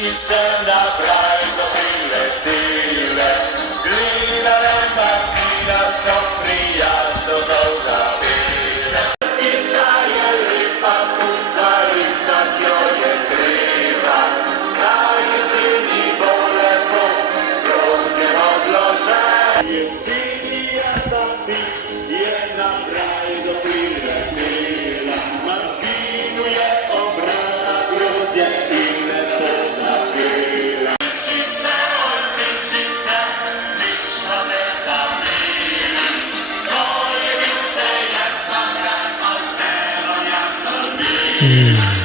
Sice nabrajdo tyle, glina ręba, glina są prijazdo za byle. Pizza je ryba, puzza ryba, kioje krywa, kraje syni bole po, rozkiem odloże. Jest syni jada pic, je nabrajdo tyle, marginuje obrana groznie, ile poza byle. Tyczyce, oj tyczyce, liczone za myli, swoje wice jasno, oj sero jasno bili.